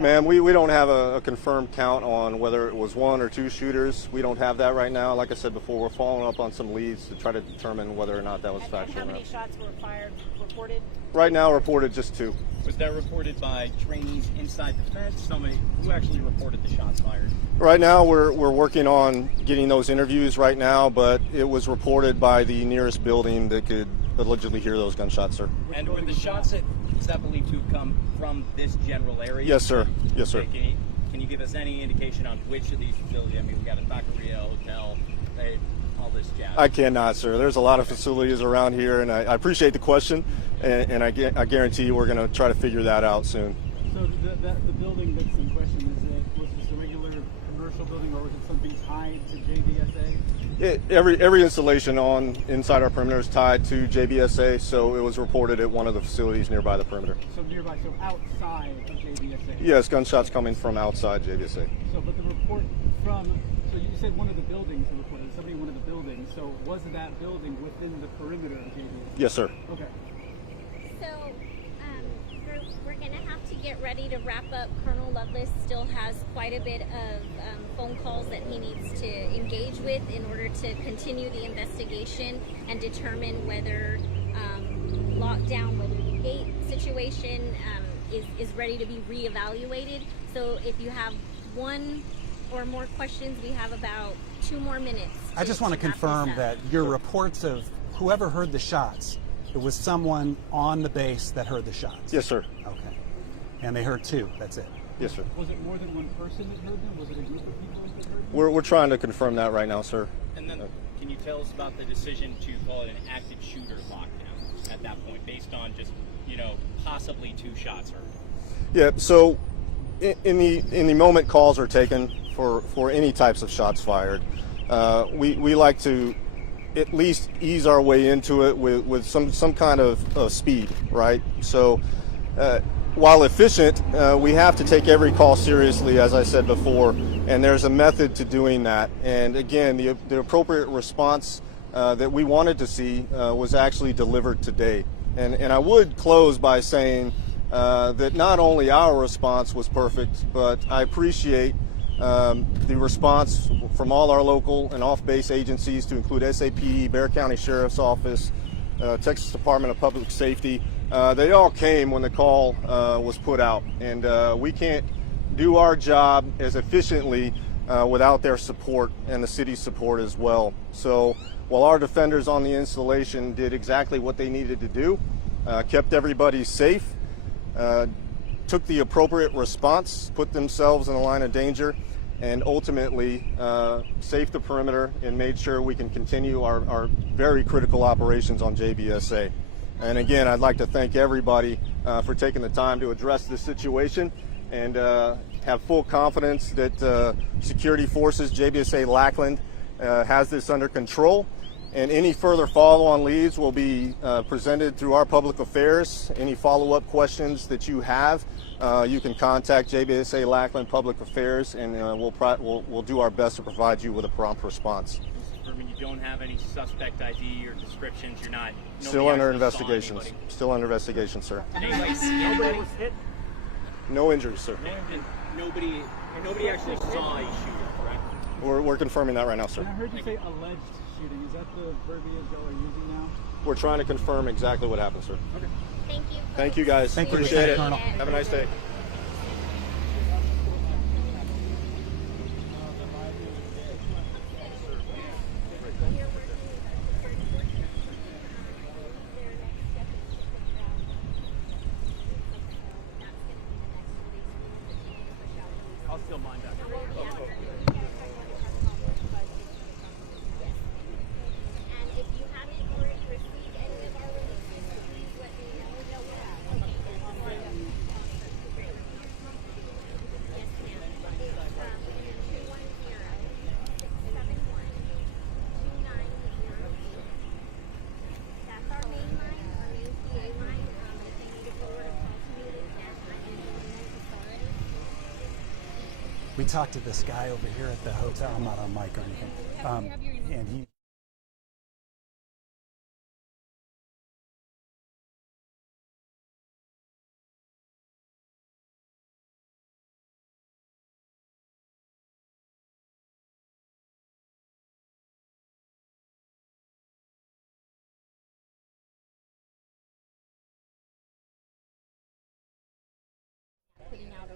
Ma'am, we don't have a confirmed count on whether it was one or two shooters. We don't have that right now. Like I said before, we're following up on some leads to try to determine whether or not that was factual. And how many shots were fired, reported? Right now, reported just two. Was that reported by trainees inside the fence? Somebody who actually reported the shots fired? Right now, we're working on getting those interviews right now, but it was reported by the nearest building that could allegedly hear those gunshots, sir. And were the shots is that believed to have come from this general area? Yes, sir. Yes, sir. Can you give us any indication on which of these facilities? I mean, we got a taqueria, hotel, all this jazz. I cannot, sir. There's a lot of facilities around here, and I appreciate the question, and I guarantee you we're going to try to figure that out soon. So the building that's in question, was this a regular commercial building, or was it something tied to JBSA? Every installation inside our perimeter is tied to JBSA, so it was reported at one of the facilities nearby the perimeter. So nearby, so outside of JBSA? Yes, gunshots coming from outside JBSA. So, but the report from, so you said one of the buildings reported, somebody in one of the buildings, so was that building within the perimeter of JBSA? Yes, sir. Okay. So we're going to have to get ready to wrap up. Colonel Lovelace still has quite a bit of phone calls that he needs to engage with in order to continue the investigation and determine whether lockdown, whether the gate situation is ready to be reevaluated. So if you have one or more questions, we have about 2 more minutes. I just want to confirm that your reports of whoever heard the shots, it was someone on the base that heard the shots? Yes, sir. Okay. And they heard 2, that's it? Yes, sir. Was it more than one person that heard them? Was it a group of people that heard them? We're trying to confirm that right now, sir. And then, can you tell us about the decision to call it an active shooter lockdown at that point, based on just, possibly 2 shots heard? Yeah. So, in the moment calls are taken for any types of shots fired, we like to at least ease our way into it with some kind of speed, right? So. While efficient, we have to take every call seriously, as I said before, and there's a method to doing that. And again, the appropriate response that we wanted to see was actually delivered today. And I would close by saying that not only our response was perfect, but I appreciate the response from all our local and off-base agencies, to include SAP, Bexar County Sheriff's Office, Texas Department of Public Safety. They all came when the call was put out, and we can't do our job as efficiently without their support and the city's support as well. So while our defenders on the installation did exactly what they needed to do, kept everybody safe, took the appropriate response, put themselves in a line of danger, and ultimately saved the perimeter and made sure we can continue our very critical operations on JBSA. And again, I'd like to thank everybody for taking the time to address this situation, and have full confidence that security forces, JBSA-Lackland, has this under control. And any further follow-on leads will be presented through our public affairs. Any follow-up questions that you have, you can contact JBSA-Lackland Public Affairs, and we'll do our best to provide you with a prompt response. You don't have any suspect ID or descriptions. You're not. Still under investigations. Still under investigation, sir. Nobody was hit? No injuries, sir. Nobody actually saw a shooter, correct? We're confirming that right now, sir. And I heard you say alleged shooting. Is that the verbiage y'all are using now? We're trying to confirm exactly what happened, sir. Okay. Thank you. Thank you, guys. Thank you. Appreciate it. Colonel. Have a nice day. I'll still mind that. And if you haven't already received any of our releases, please let me know. Yes, ma'am. 210-671-2900. That's our main line, our main PA line. If they need to forward a call to me, they can. I am the authority. We talked to this guy over here at the hotel. I'm not on mic or anything. And he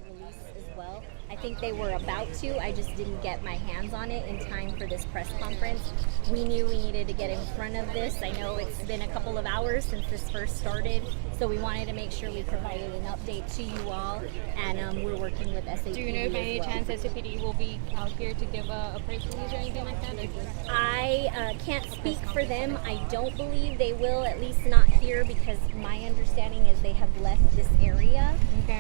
release as well. I think they were about to. I just didn't get my hands on it in time for this press conference. We knew we needed to get in front of this. I know it's been a couple of hours since this first started, so we wanted to make sure we provided an update to you all, and we're working with SAPD. Do you know if by any as well. chance SAPD will be out here to give a press release or anything like that? I can't speak for them. I don't believe they will, at least not here, because my understanding is they have left this area. Okay.